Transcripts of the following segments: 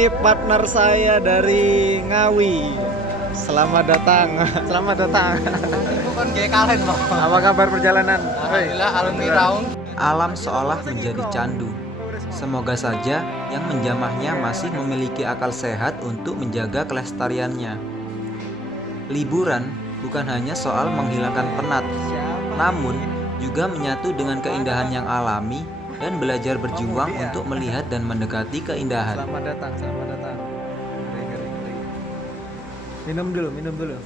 Ini partner saya dari Ngawi. Selamat datang. Selamat datang. Itu kan kayak kalian bang. Apa kabar perjalanan? Alhamdulillah alumni Raung. Alam seolah menjadi candu. Semoga saja yang menjamahnya masih memiliki akal sehat untuk menjaga kelestariannya. Liburan bukan hanya soal menghilangkan penat, namun juga menyatu dengan keindahan yang alami dan belajar berjuang untuk melihat dan mendekati keindahan. Selamat datang, selamat datang. Minum dulu.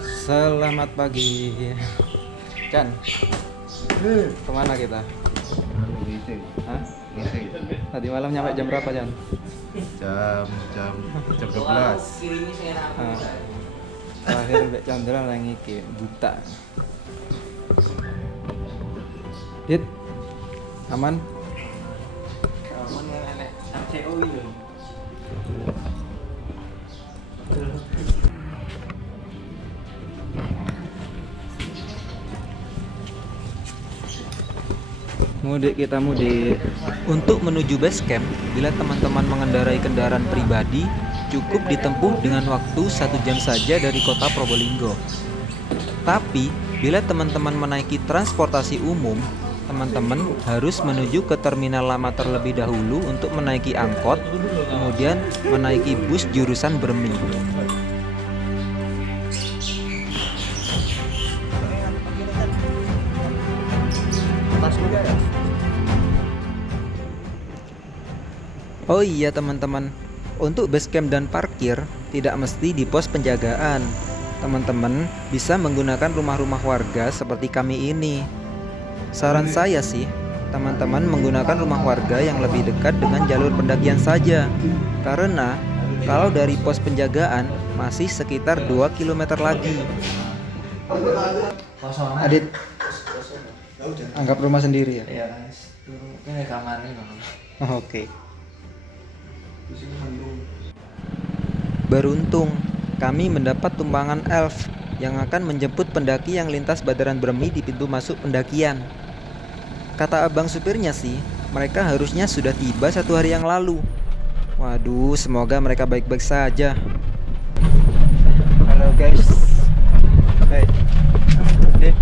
Selamat pagi. Chan, kemana kita? Hah? Tadi malam nyampe jam berapa, Chan? jam 12. Nah, terakhir Mbak Chandra lagi ke buta. Dit, aman? Aman yang enek MCO itu. Mudik kita mudik. Untuk menuju base camp, bila teman-teman mengendarai kendaraan pribadi, cukup ditempuh dengan waktu 1 jam saja dari kota Probolinggo. Tapi, bila teman-teman menaiki transportasi umum, teman-teman harus menuju ke terminal lama terlebih dahulu untuk menaiki angkot, kemudian menaiki bus jurusan Bermi. Oh iya teman-teman, untuk base camp dan parkir tidak mesti di pos penjagaan. Teman-teman bisa menggunakan rumah-rumah warga seperti kami ini. Saran saya sih, teman-teman menggunakan rumah warga yang lebih dekat dengan jalur pendakian saja. Karena kalau dari pos penjagaan masih sekitar 2 km lagi. Adit, anggap rumah sendiri ya? Iya, ini kamarnya bang. Oh, oke. Beruntung, kami mendapat tumpangan elf yang akan menjemput pendaki yang lintas Badaran Bermi di pintu masuk pendakian. Kata abang supirnya sih, mereka harusnya sudah tiba 1 hari yang lalu. Waduh, semoga mereka baik-baik saja. Halo guys. Hey. Dit,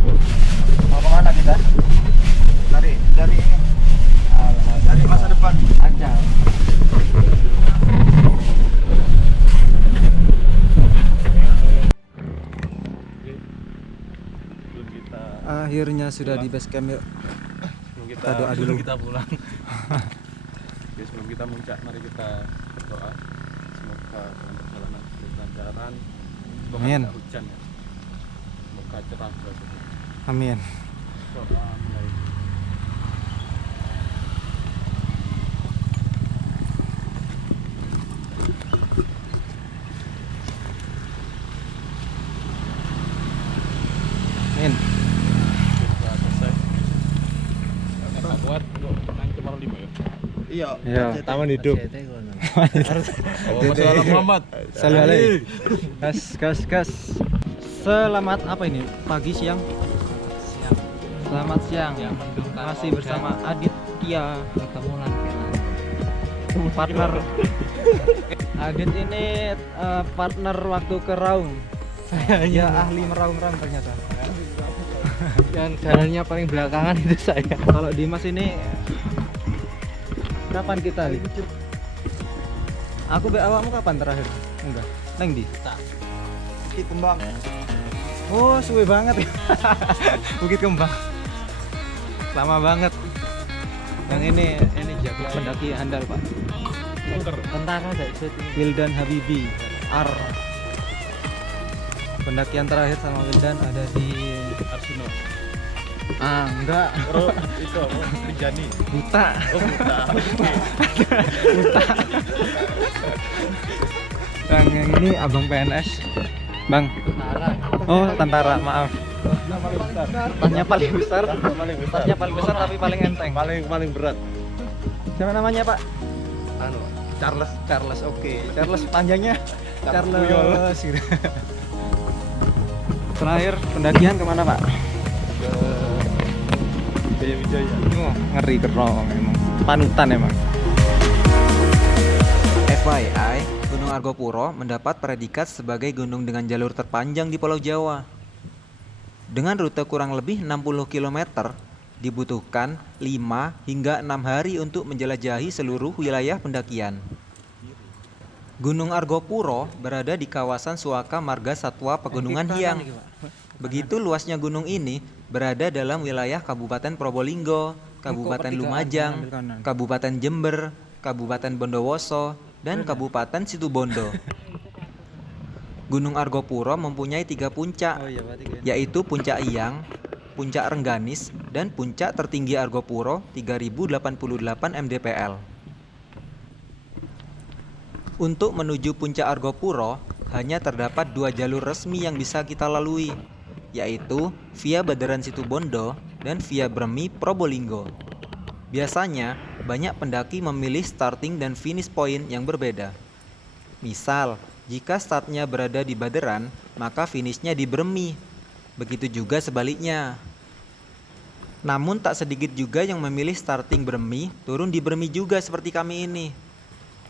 mau kemana kita? Dari ini, dari masa depan. Aja. Akhirnya sudah di base camp, yuk. Kita doa dulu. Kita pulang. Oke, sebelum kita muncak, mari kita berdoa. Semoga dalam perjalanan lancaran. Semoga Amin. tidak hujan ya. Semoga cerah juga. Amin. Doa mulai. Amin. Sudah selesai. Nggak kuat, naik ke malam 5 ya. Iya. Taman hidup. Oh, masalah Muhammad. Salam alaikum. Kas. Selamat apa ini? Pagi, siang? Selamat siang. Masih bersama Aditya. Ketemu lagi. Partner. Adit ini partner waktu ke Raung. Dia ahli meraung-raung ternyata. Yang jalannya paling belakangan itu saya. Kalau Dimas ini kapan kita Li? Aku be awakmu kapan terakhir? Enggak. Neng di? Bukit Kembang. Oh, suwe banget ya. Bukit Kembang. Lama banget. Yang ini jago pendaki handal, Pak. Tentara ada syuting. Wildan Habibi R. Pendakian terakhir sama Wildan ada di Arsuno. enggak. Oh, itu Rinjani. Buta. Oh, buta. Yang ini abang PNS. Bang. Tentara. Oh, tentara, maaf. Tasnya paling besar. Paling besar. Tasnya paling besar tapi paling enteng. Paling berat. Siapa namanya, Pak? Anu, Charles. Charles, oke. Charles panjangnya Charles Charles. Gitu. Terakhir pendakian kemana, Pak? Ke Jaya Wijaya. Oh, ngeri kerong emang. Panutan emang. FYI, Gunung Argopuro mendapat predikat sebagai gunung dengan jalur terpanjang di Pulau Jawa. Dengan rute kurang lebih 60 km, dibutuhkan 5 hingga 6 hari untuk menjelajahi seluruh wilayah pendakian. Gunung Argopuro berada di kawasan Suaka Marga Satwa Pegunungan Hiang. Begitu luasnya gunung ini berada dalam wilayah Kabupaten Probolinggo, Kabupaten Lumajang, Kabupaten Jember, Kabupaten Bondowoso, dan Kabupaten Situbondo. Gunung Argopuro mempunyai 3 puncak, yaitu Puncak Iyang, Puncak Rengganis, dan puncak tertinggi Argopuro 3088 mdpl. Untuk menuju puncak Argopuro, hanya terdapat 2 jalur resmi yang bisa kita lalui, yaitu via Badaran Situbondo dan via Bremi Probolinggo. Biasanya, banyak pendaki memilih starting dan finish point yang berbeda. Misal, jika startnya berada di Badaran, maka finishnya di Bremi. Begitu juga sebaliknya. Namun tak sedikit juga yang memilih starting Bremi, turun di Bremi juga seperti kami ini.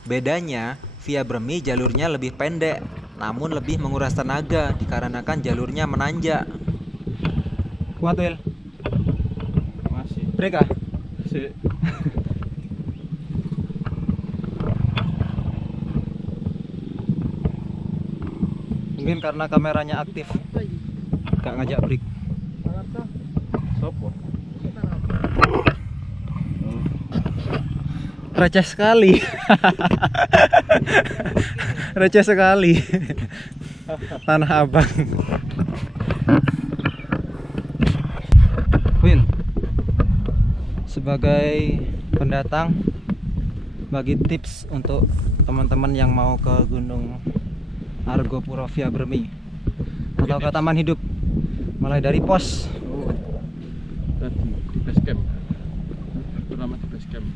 Bedanya, via Bremi jalurnya lebih pendek, namun lebih menguras tenaga dikarenakan jalurnya menanjak. Kuat, Wil? Masih. Break ah? Si. Mungkin karena kameranya aktif, gak ngajak break. Sopo. Receh sekali. Receh sekali. Tanah Abang. Will, sebagai pendatang, bagi tips untuk teman-teman yang mau ke Gunung Argopuro via Bremi atau ke Taman Hidup, mulai dari pos. Oh. Tadi di base camp. Terutama di base camp.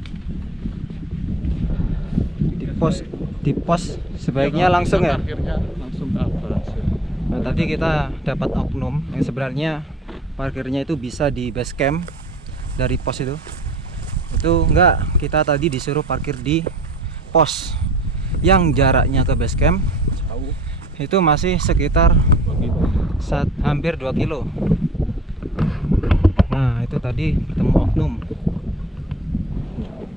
Di pos sebaiknya langsung ya. Parkirnya langsung ke atas. Nah, tadi kita dapat oknum yang sebenarnya parkirnya itu bisa di base camp dari pos itu. Itu enggak, kita tadi disuruh parkir di pos yang jaraknya ke base camp Jauh. itu masih sekitar 2 kilo. hampir 2 kilo. Nah, itu tadi ketemu oknum.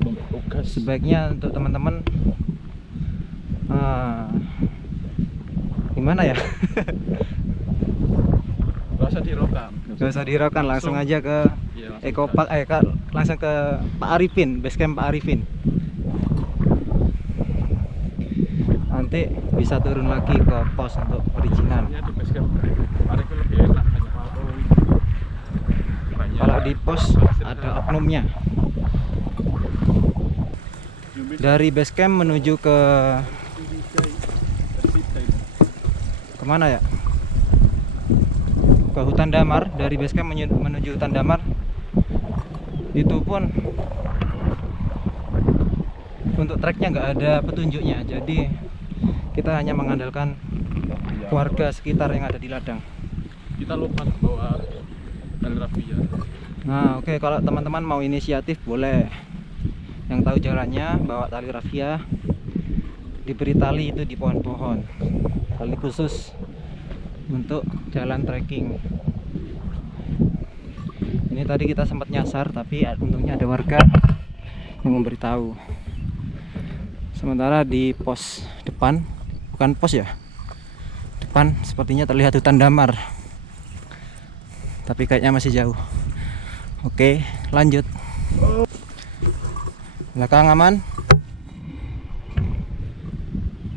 Mempetugas. Sebaiknya untuk teman-teman gimana ya? Gak usah dirokam. Gak usah dihiraukan, langsung aja ke Iya, langsung Eko Park, langsung ke Pak Arifin, base camp Pak Arifin. Nanti bisa turun lagi ke pos untuk perizinan. Di base camp parkir lebih enak, banyak warung. Banyak. Kalau di pos ada oknumnya. Dari base camp menuju ke kemana ya? Ke hutan Damar. Dari base camp menuju hutan Damar itu pun untuk treknya nggak ada petunjuknya, jadi kita hanya mengandalkan warga sekitar yang ada di ladang. Kita lupa bawa tali rafia. Nah, oke, kalau teman-teman mau inisiatif boleh. Yang tahu jalannya bawa tali rafia, diberi tali itu di pohon-pohon, tali khusus untuk jalan trekking. Ini tadi kita sempat nyasar, tapi untungnya ada warga yang memberitahu. Sementara di pos depan, bukan pos ya, depan sepertinya terlihat hutan Damar, tapi kayaknya masih jauh. Oke, lanjut. Belakang aman?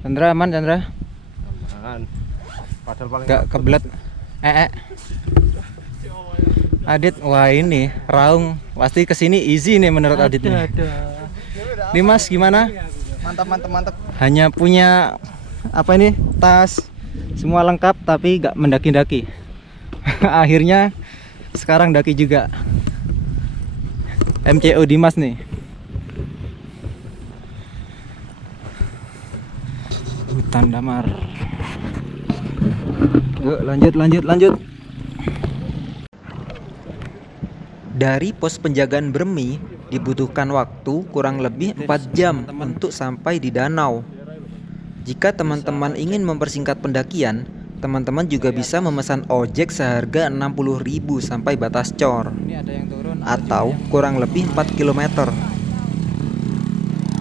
Chandra aman, Chandra? Aman. Padahal paling Gak kebelet. Adit, wah ini Raung pasti kesini easy nih menurut Adit nih. Dimas gimana? Mantap. Hanya punya apa ini, tas semua lengkap tapi gak mendaki-daki. Akhirnya sekarang daki juga. MCO Dimas nih. Hutan Damar. Yuk lanjut. Dari pos penjagaan Bremi dibutuhkan waktu kurang lebih 4 jam untuk sampai di danau. Jika teman-teman ingin mempersingkat pendakian, teman-teman juga bisa memesan ojek seharga 60.000 sampai batas cor, Ini ada yang turun, ada atau juga yang kurang lebih 4 km.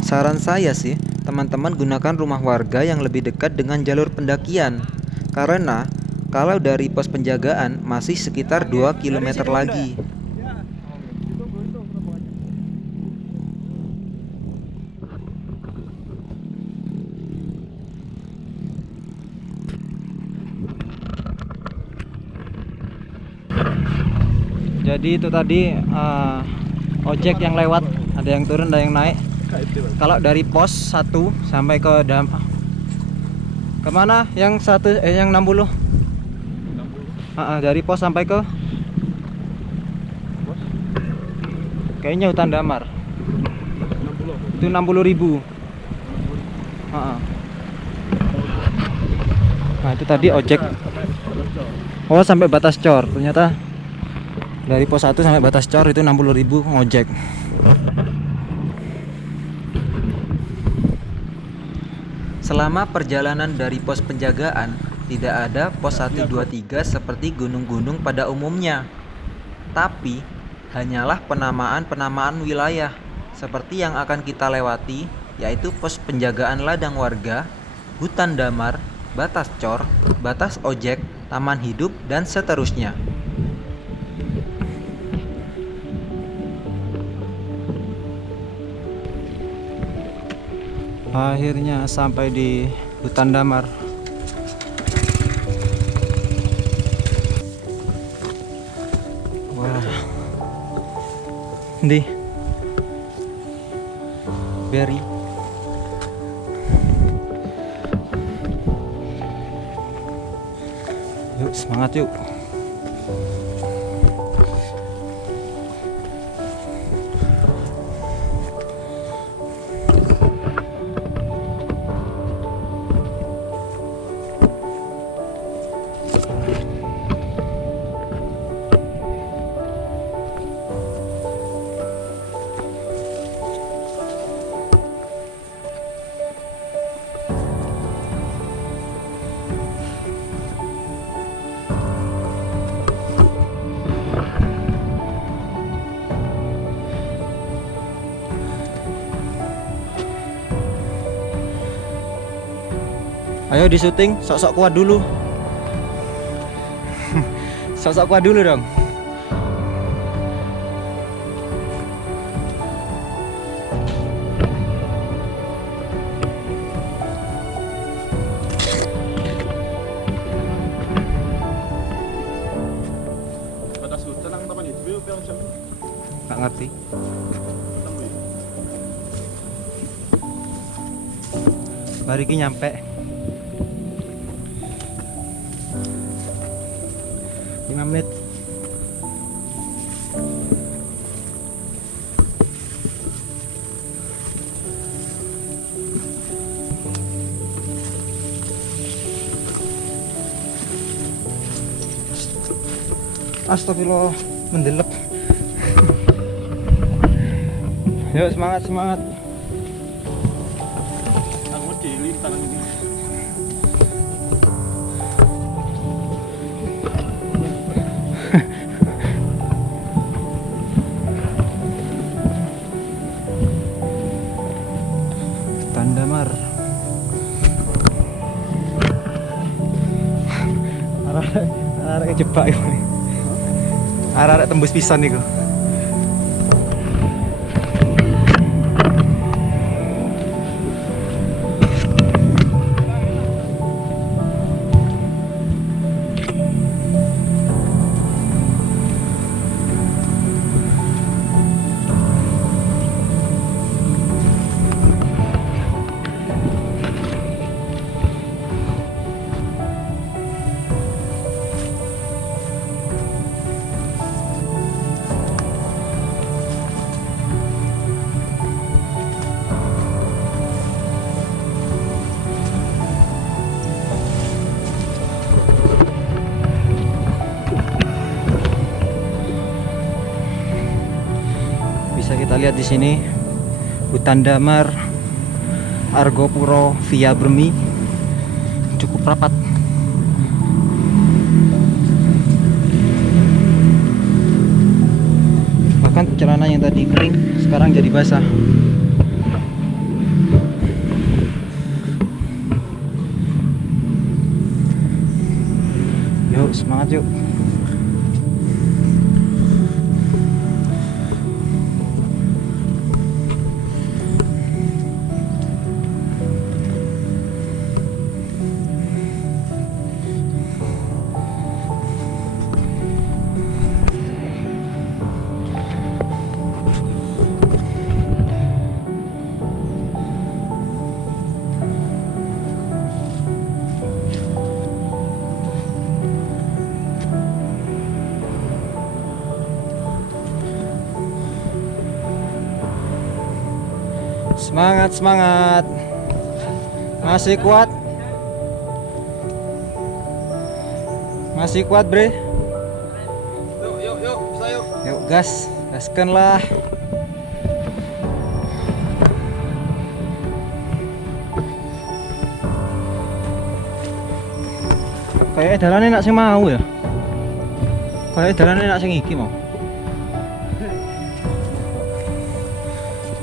Saran saya sih, teman-teman gunakan rumah warga yang lebih dekat dengan jalur pendakian. Karena kalau dari pos penjagaan masih sekitar 2 km lagi. Jadi itu tadi ojek yang lewat, ada yang turun, ada yang naik. Kalau dari pos 1 sampai ke kemana? Yang 60. Dari pos sampai ke kayaknya hutan damar. Itu 60.000. Nah itu tadi ojek. Oh sampai batas cor. Ternyata dari pos 1 sampai batas cor itu 60.000 ngojek. Selama perjalanan dari pos penjagaan, tidak ada pos 123 seperti gunung-gunung pada umumnya. Tapi, hanyalah penamaan-penamaan wilayah seperti yang akan kita lewati, yaitu pos penjagaan ladang warga, hutan damar, batas cor, batas ojek, taman hidup, dan seterusnya. Akhirnya sampai di hutan damar. Wah. Di berry. Yuk semangat yuk. Ayo di syuting, sok-sok kuat dulu. Sok-sok kuat dulu dong. Batas hutan ang taman itu, pero siya Nggak ngerti. Bariki nyampe 5 menit. Astagfirullah, mendelep. Yuk semangat semangat. Aku di tangan ini. Tandamar. Arek jebak ini. Arek tembus pisan niku. Bisa kita lihat di sini hutan damar Argopuro via Bremi. cukup rapat. Bahkan celana yang tadi kering sekarang jadi basah. Yuk, semangat yuk. Semangat, semangat. Masih kuat. Masih kuat, Bre. Yuk, bisa yuk. Yuk, gas. Gaskan lah. Kayak dalan enak sing mau ya. Kayak dalan enak sing iki mau.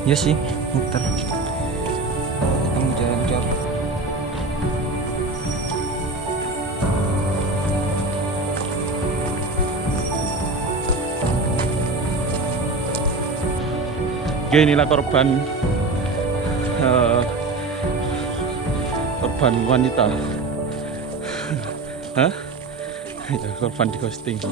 Ya sih, muter. Ketemu jalan jor. Oke, inilah korban wanita. Hah? Ya, korban di ghosting.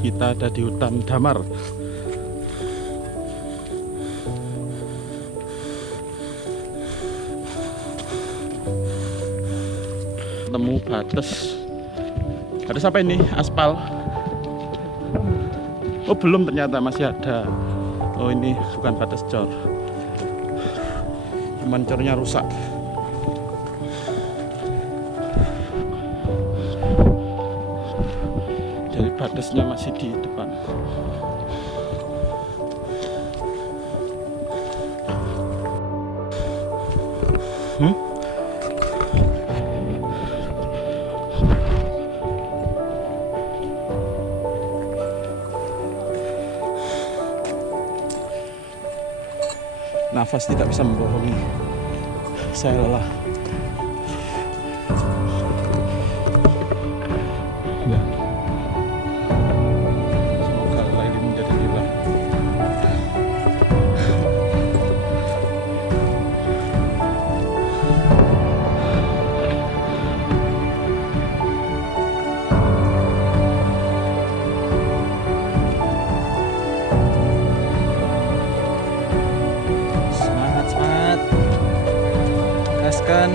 Kita ada di hutan Damar. Temu batas. Batas apa ini? Aspal. Oh, belum, ternyata masih ada. Oh, ini bukan batas cor. Cuman cornya rusak. Jadi batasnya masih di depan. Nafas tidak bisa membohongi. Saya lelah. Ya. Semoga lelah ini menjadi lillah. Semangat, semangat. Gaskan.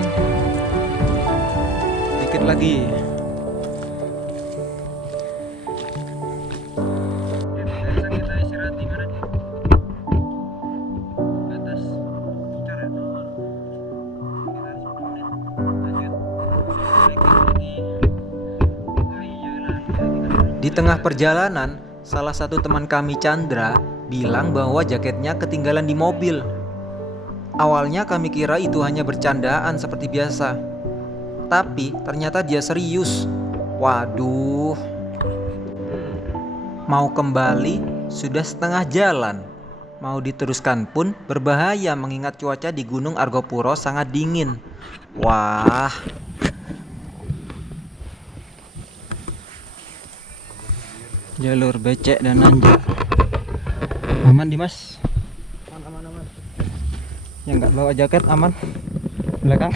Dikit lagi. Kita istirahat di mana nih? Atas. Cor ya? Sekitar 10 menit. Lanjut. Lagi. Oh iyalah. Di tengah perjalanan, salah satu teman kami, Chandra, bilang bahwa jaketnya ketinggalan di mobil. Awalnya kami kira itu hanya bercandaan seperti biasa, tapi ternyata dia serius. Waduh. Mau kembali sudah setengah jalan. Mau diteruskan pun berbahaya mengingat cuaca di Gunung Argopuro sangat dingin. Wah. Jalur becek dan nanjak. Aman Dimas? Aman. Yang nggak bawa jaket aman? Belakang.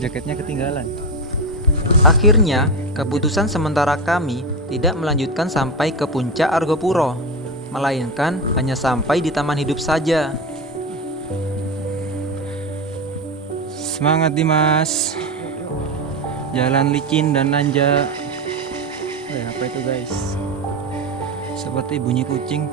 Jaketnya ketinggalan. Akhirnya, keputusan sementara kami tidak melanjutkan sampai ke puncak Argopuro, melainkan hanya sampai di taman hidup saja. Semangat Dimas. Jalan licin dan nanjak. Apa itu guys? Seperti bunyi kucing.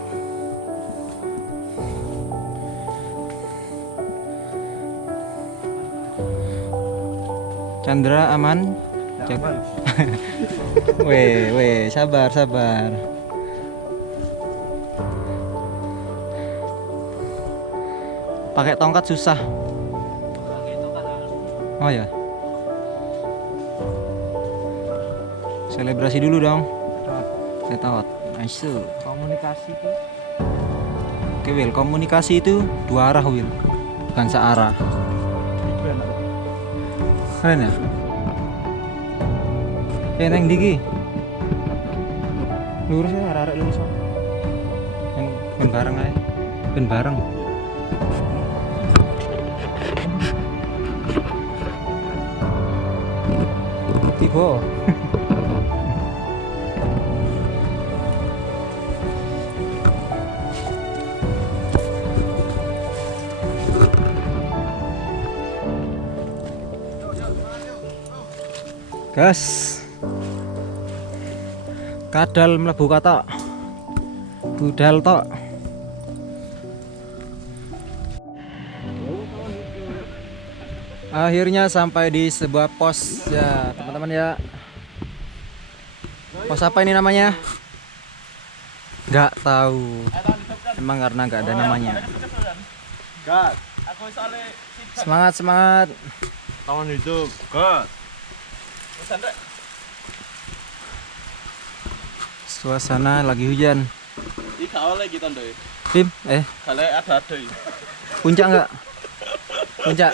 Chandra aman? Cek. Weh, sabar. Pakai tongkat susah. Oh ya. Selebrasi dulu dong. Setawat. Nice. Komunikasi tuh. Oke, Will. Komunikasi itu dua arah, Will. Bukan searah. Keren ya? Neng digi. Lurus ya, arah-arah lurus. Yang ben bareng aja. Ben bareng. Tiba. Gas. Kadal mlebu katok. Budal tok. Akhirnya sampai di sebuah pos ya, teman-teman ya. Pos apa ini namanya? Nggak tahu. Emang karena nggak ada namanya. Semangat. Tahun hidup. Gas. Suasana lagi hujan. Iki oleh kita ndoy. Tim, Kale ada. puncak nggak? Puncak.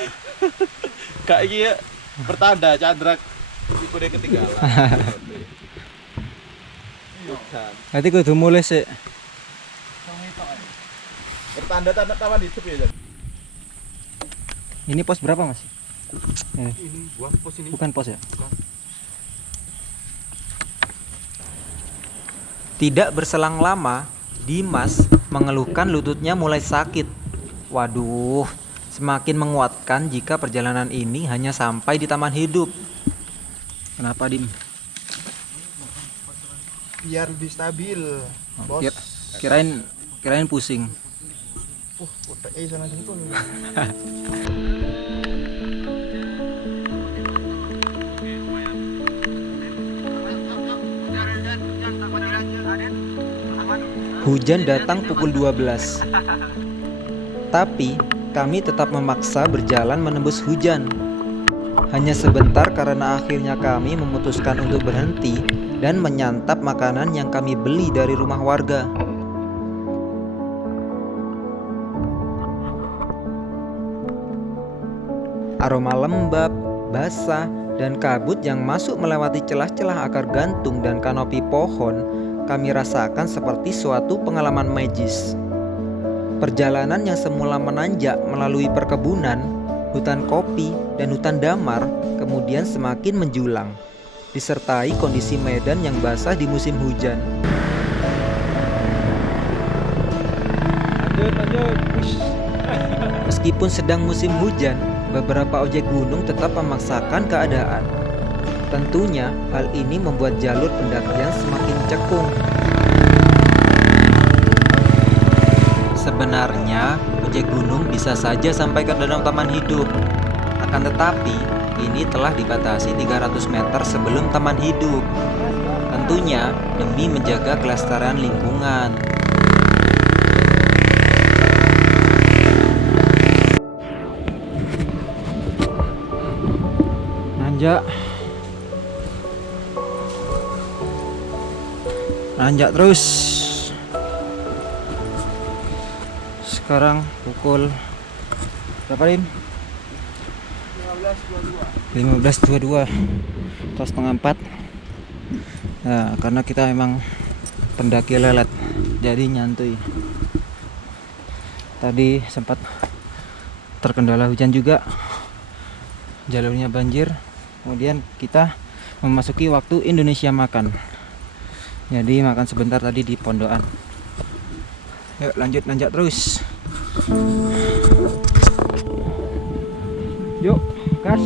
Kak iki pertanda Chandra iku de ketinggalan. Nanti kudu mulai sih. Pertanda taman hidup ya. Ini pos berapa, Mas? Ini buah pos ini. Bukan pos ya? Tidak berselang lama, Dimas mengeluhkan lututnya mulai sakit. Waduh, semakin menguatkan jika perjalanan ini hanya sampai di taman hidup. Kenapa, Dim? Biar lebih stabil. Oh, kirain pusing. Sana sini tuh. Hujan datang pukul 12. Tapi kami tetap memaksa berjalan menembus hujan. Hanya sebentar karena akhirnya kami memutuskan untuk berhenti dan menyantap makanan yang kami beli dari rumah warga. Aroma lembab, basah, dan kabut yang masuk melewati celah-celah akar gantung dan kanopi pohon kami rasakan seperti suatu pengalaman magis. Perjalanan yang semula menanjak melalui perkebunan, hutan kopi, dan hutan damar kemudian semakin menjulang, disertai kondisi medan yang basah di musim hujan. Meskipun sedang musim hujan, beberapa ojek gunung tetap memaksakan keadaan. Tentunya hal ini membuat jalur pendakian semakin cekung. Sebenarnya ojek gunung bisa saja sampai ke dalam taman hidup. Akan tetapi ini telah dibatasi 300 meter sebelum taman hidup. Tentunya demi menjaga kelestarian lingkungan. Nanjak terus. Sekarang pukul berapa, Rim? 15.22. 3:30. Nah, karena kita memang pendaki lelet, jadi nyantui. Tadi sempat terkendala hujan juga, jalurnya banjir. Kemudian kita memasuki waktu Indonesia makan. Jadi makan sebentar tadi di pondokan. Yuk lanjut nanjak terus. Yuk gas.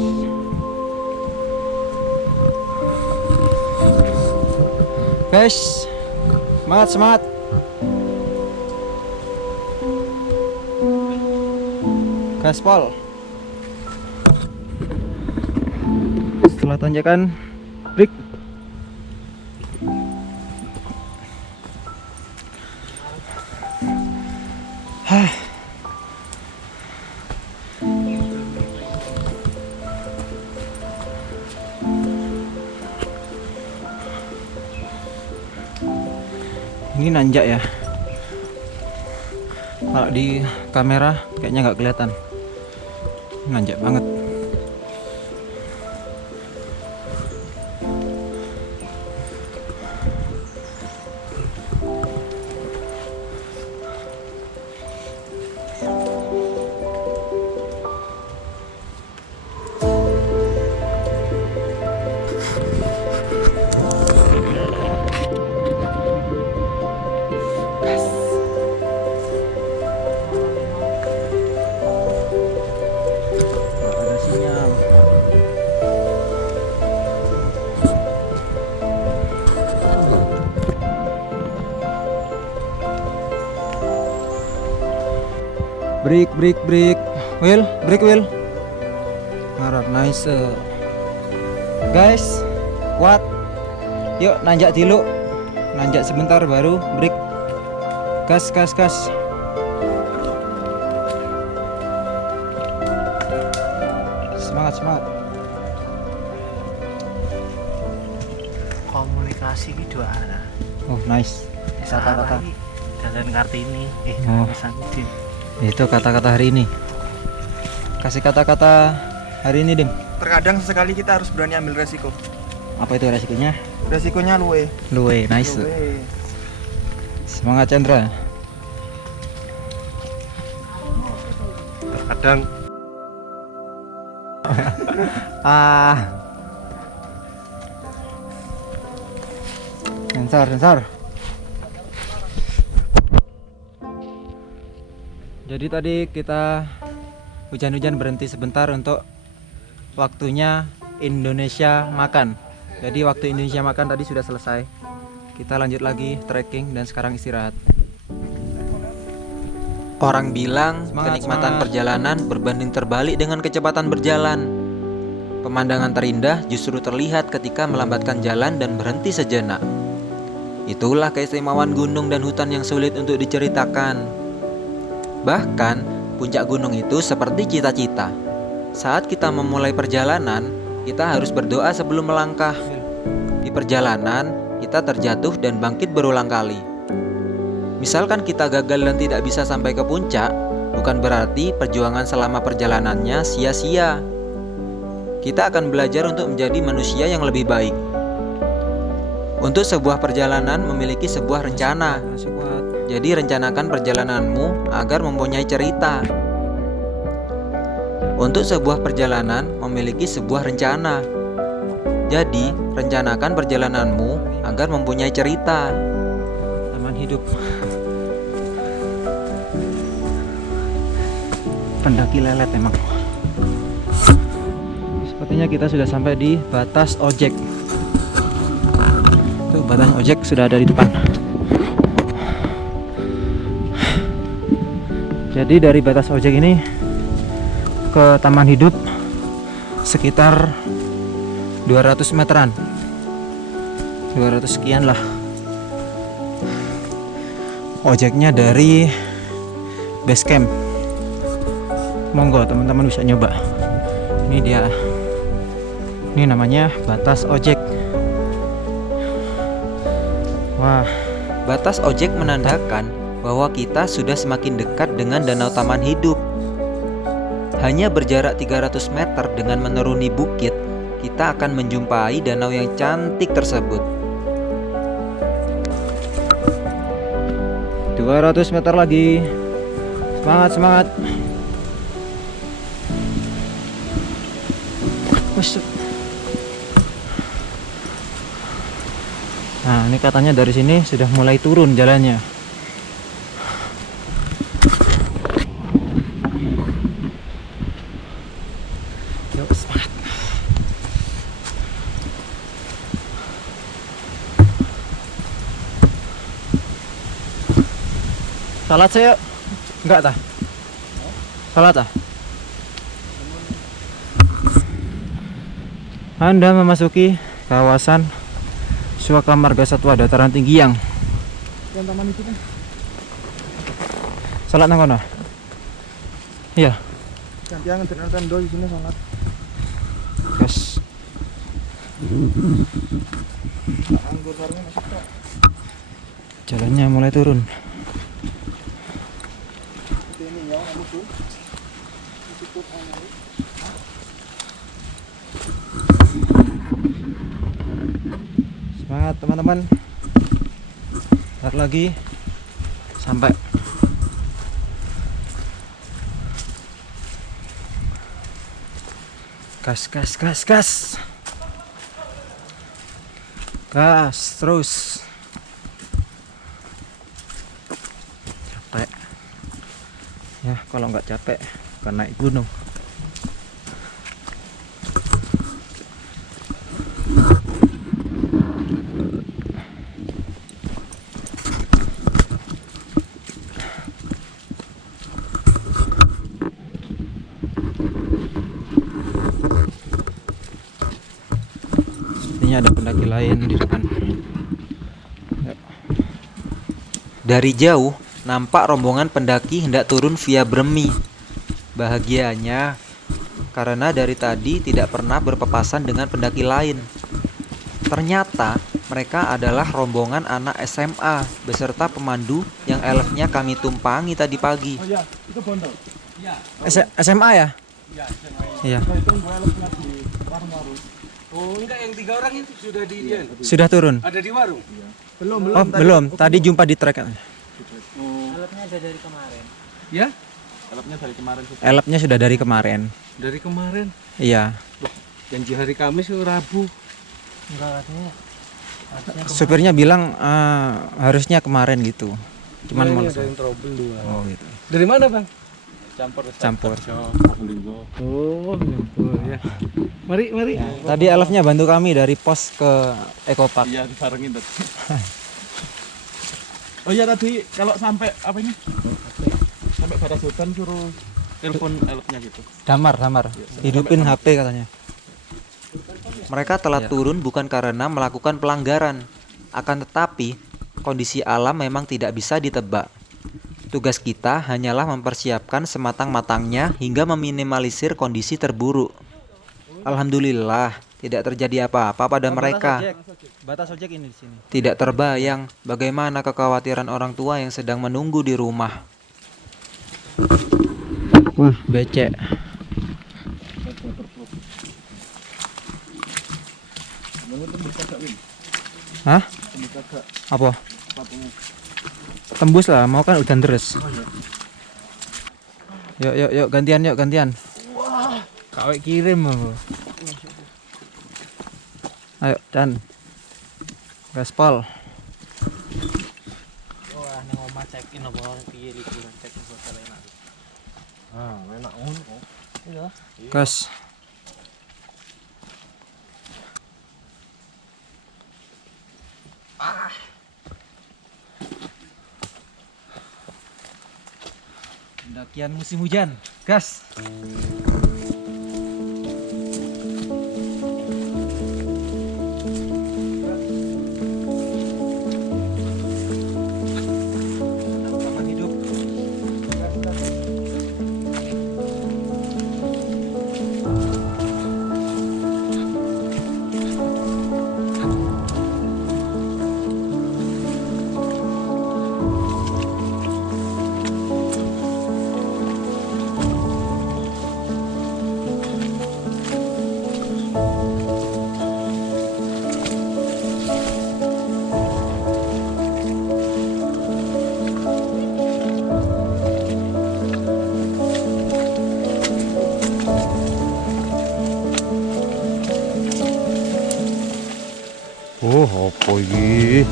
Guys, semangat. Gaspol. tanjakan break. Ini nanjak ya. Kalau di kamera kayaknya nggak kelihatan. Nanjak banget. Ada sinyal. Break. Will, break Will. Harap nice. Guys, kuat. Yuk nanjak dulu. Nanjak sebentar baru break. Gas. Semangat. Komunikasi ki dua arah. Oh, nice. Kata-kata. Jalan Kartini. Oh. Sanudin. Itu kata-kata hari ini. Kasih kata-kata hari ini, Dim. Terkadang sesekali kita harus berani ambil resiko. Apa itu resikonya? Resikonya luwe. Luwe, nice. Luwe. Semangat Chandra. Terkadang Sensor. Jadi tadi kita hujan-hujan berhenti sebentar untuk waktunya Indonesia makan. Jadi waktu Indonesia makan tadi sudah selesai. Kita lanjut lagi trekking dan sekarang istirahat. Orang bilang Semangat, kenikmatan semangat. perjalanan berbanding terbalik dengan kecepatan berjalan. Pemandangan terindah justru terlihat ketika melambatkan jalan dan berhenti sejenak. Itulah keistimewaan gunung dan hutan yang sulit untuk diceritakan. Bahkan, puncak gunung itu seperti cita-cita. Saat kita memulai perjalanan, kita harus berdoa sebelum melangkah. Di perjalanan, kita terjatuh dan bangkit berulang kali. Misalkan kita gagal dan tidak bisa sampai ke puncak, bukan berarti perjuangan selama perjalanannya sia-sia. Kita akan belajar untuk menjadi manusia yang lebih baik. Untuk sebuah perjalanan memiliki sebuah rencana. Masih kuat. Jadi rencanakan perjalananmu agar mempunyai cerita. Untuk sebuah perjalanan memiliki sebuah rencana. Jadi rencanakan perjalananmu agar mempunyai cerita. Taman hidup. Pendaki lelet emang. Sepertinya kita sudah sampai di batas ojek. Tuh batas ojek sudah ada di depan. Jadi dari batas ojek ini ke taman hidup sekitar 200 meteran. 200 sekian lah. Ojeknya dari base camp. Monggo teman-teman bisa nyoba. Ini dia. Ini namanya batas ojek. Wah, Batas ojek menandakan bahwa kita sudah semakin dekat dengan danau taman hidup. Hanya berjarak 300 meter dengan menuruni bukit, kita akan menjumpai danau yang cantik tersebut. 200 meter lagi. Semangat. Masuk. Nah, ini katanya dari sini sudah mulai turun jalannya. Yuk, semangat. Salat saya enggak tah? Salat tah? Anda memasuki kawasan Suaka Marga Satwa dataran tinggi yang taman itu kan. salat nang kono. Iya, Nanti yang nonton doi di sini sholat. guys. Anggur sarungnya masuk kok. Jalannya mulai turun. Ini ya, kamu tuh. Tutup anggur. Semangat teman-teman. Bentar lagi sampai. Gas, gas, gas, gas. Gas terus. Capek. Ya, kalau nggak capek bukan naik gunung. Sepertinya ada pendaki lain di depan. Yuk. Dari jauh, nampak rombongan pendaki hendak turun via Bremi. Bahagianya, karena dari tadi tidak pernah berpapasan dengan pendaki lain. Ternyata, mereka adalah rombongan anak SMA beserta pemandu yang elfnya kami tumpangi tadi pagi. Oh iya, itu Bondo. SMA ya? Iya. Nah, itu gue eloknya di warung-warung. Oh enggak, yang 3 orang itu sudah di dia. Sudah turun? Ada di warung. Belum, Oh, belum. Tadi jumpa di trek. Alatnya ada dari kemarin. Ya? Elapnya dari kemarin sih. Elapnya sudah dari kemarin. Dari kemarin. Iya. Janji hari Kamis Rabu. Enggak katanya. Supirnya bilang harusnya kemarin gitu. Cuman mau ada yang trouble dua. oh gitu. Dari mana, Bang? Campur. Oh, nyampur ya. Mari, mari. Tadi elfnya bantu kami dari pos ke Eco Park. Iya, dibarengin tadi. Oh iya, tadi kalau sampai apa ini? Sampai batas hutan suruh telepon elfnya gitu. Damar. Hidupin HP katanya. Mereka telah turun bukan karena melakukan pelanggaran, akan tetapi kondisi alam memang tidak bisa ditebak. Tugas kita hanyalah mempersiapkan sematang-matangnya hingga meminimalisir kondisi terburuk. Alhamdulillah, tidak terjadi apa-apa pada mereka. Batas ojek ini di sini. Tidak terbayang bagaimana kekhawatiran orang tua yang sedang menunggu di rumah. Becek. Hah? Apa? Tembus lah, mau kan udan terus. Yuk, gantian. Kawe kirim aku. Ayo, Chan. Gaspol. Wah, nang omah check-in apa piye liburan check-in hotel enak. Ah, enak ngono. Iya. Gas. Pendakian musim hujan. Gas. Taman hidup. Oh, apa iki?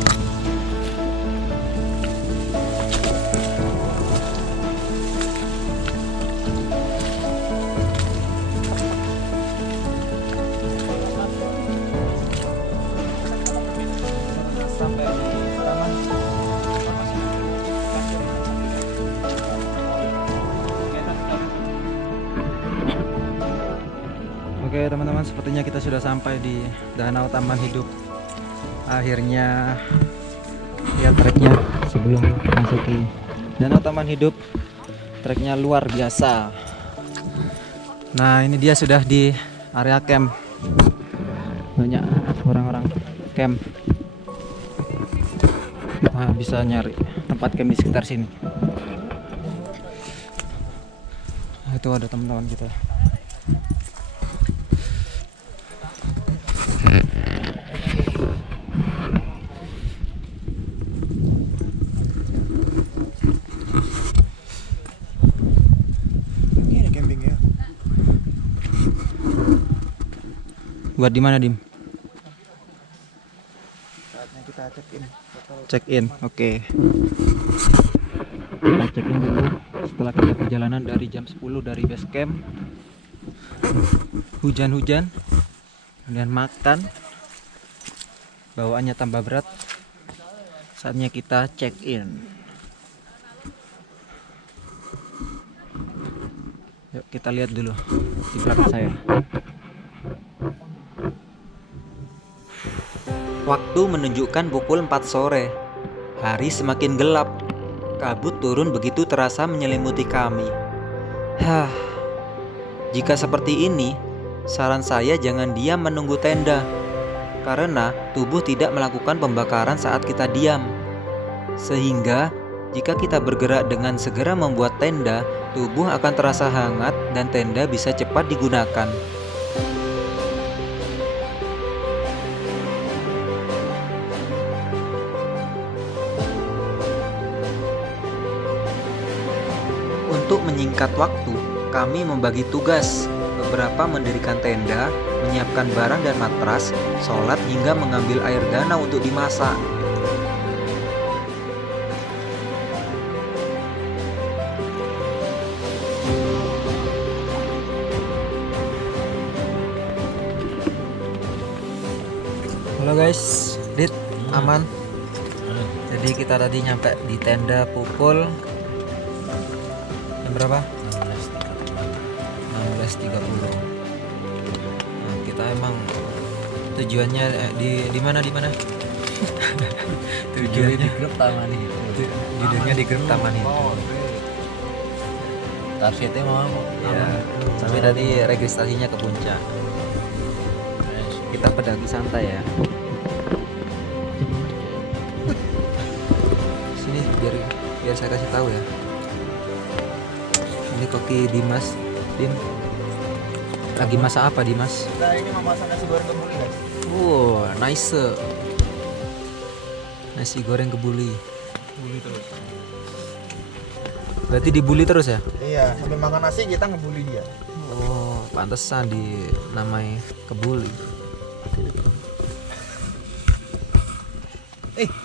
Sampai di taman. Oke Oke teman-teman, sepertinya kita sudah sampai di Danau Taman Hidup. Akhirnya lihat treknya sebelum masuk ke Danau Taman Hidup. Treknya luar biasa. Nah ini dia sudah di area camp. Banyak orang-orang camp. Kita bisa nyari tempat camp di sekitar sini. Nah, itu ada teman-teman kita. Ini camping ya. Buat di mana, Dim? Saatnya kita check in. Check in. Oke. Kita check in dulu setelah kita perjalanan dari jam 10 dari base camp. Hujan-hujan. Kemudian makan. Bawaannya tambah berat. Saatnya kita check in. Yuk kita lihat dulu di belakang saya. Waktu menunjukkan pukul 4 sore. Hari semakin gelap. Kabut turun begitu terasa menyelimuti kami. Jika seperti ini, saran saya jangan diam menunggu tenda. Karena tubuh tidak melakukan pembakaran saat kita diam. Sehingga jika kita bergerak dengan segera membuat tenda, tubuh akan terasa hangat dan tenda bisa cepat digunakan. Untuk menyingkat waktu, kami membagi tugas. Beberapa mendirikan tenda, menyiapkan barang dan matras, sholat hingga mengambil air danau untuk dimasak. Halo guys, Dit, aman. Jadi kita tadi nyampe di tenda pukul jam berapa? 16.30. Nah, kita emang tujuannya di mana? Tujuannya di grup taman itu. judulnya di grup Taman Hidup. Targetnya mau Ya, sampai tadi registrasinya ke puncak. Kita pedagi santai ya. Sini biar saya kasih tahu ya. Ini koki Dimas. Dim, lagi masak apa Dimas? Nah ini memasak nasi goreng kebuli guys. Wow, nice. Nasi goreng kebuli. Kebuli terus. Berarti dibuli terus ya? Iya, sambil makan nasi kita ngebully dia. Oh, pantesan dinamai kebuli.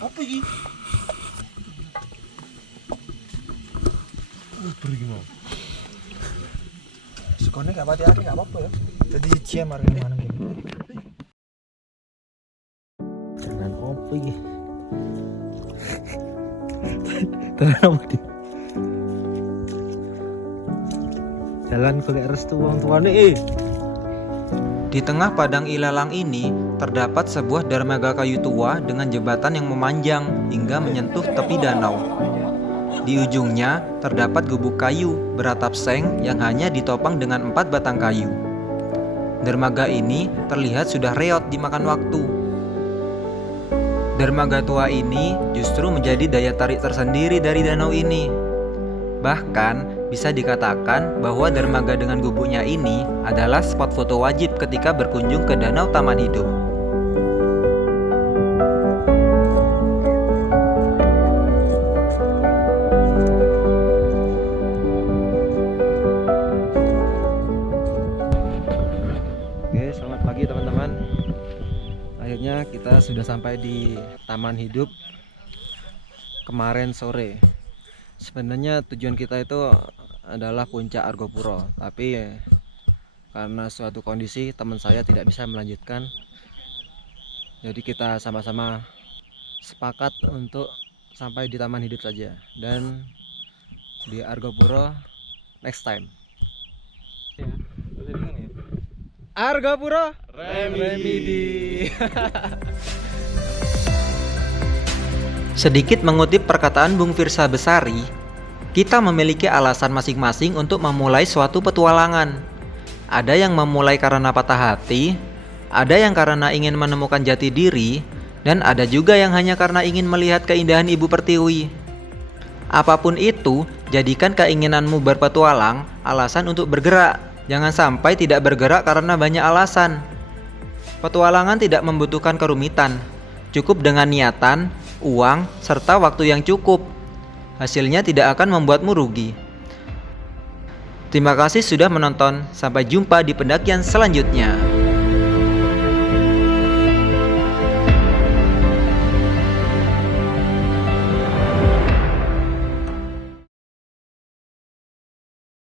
Apa ini? Pergi mau. Sekolah gak hati-hati gak apa-apa ya. Jadi ciam hari mana gini. Jangan opo iki. Tenang di. Jalan golek restu wong tuane Di tengah padang ilalang ini, terdapat sebuah dermaga kayu tua dengan jembatan yang memanjang hingga menyentuh tepi danau. Di ujungnya, terdapat gubuk kayu beratap seng yang hanya ditopang dengan 4 batang kayu. Dermaga ini terlihat sudah reot dimakan waktu. Dermaga tua ini justru menjadi daya tarik tersendiri dari danau ini. Bahkan, bisa dikatakan bahwa dermaga dengan gubuknya ini adalah spot foto wajib ketika berkunjung ke Danau Taman Hidup. Oke, selamat pagi teman-teman. Akhirnya kita sudah sampai di Taman Hidup kemarin sore. Sebenarnya tujuan kita itu adalah puncak Argopuro, tapi karena suatu kondisi teman saya tidak bisa melanjutkan, jadi kita sama-sama sepakat untuk sampai di Taman Hidup saja, dan di Argopuro next time. Argapura Remedi. Sedikit mengutip perkataan Bung Firsa Besari, kita memiliki alasan masing-masing untuk memulai suatu petualangan. Ada yang memulai karena patah hati, ada yang karena ingin menemukan jati diri, dan ada juga yang hanya karena ingin melihat keindahan Ibu Pertiwi. Apapun itu, jadikan keinginanmu berpetualang alasan untuk bergerak. Jangan sampai tidak bergerak karena banyak alasan. Petualangan tidak membutuhkan kerumitan, cukup dengan niatan, uang, serta waktu yang cukup. Hasilnya tidak akan membuatmu rugi. Terima kasih sudah menonton, sampai jumpa di pendakian selanjutnya.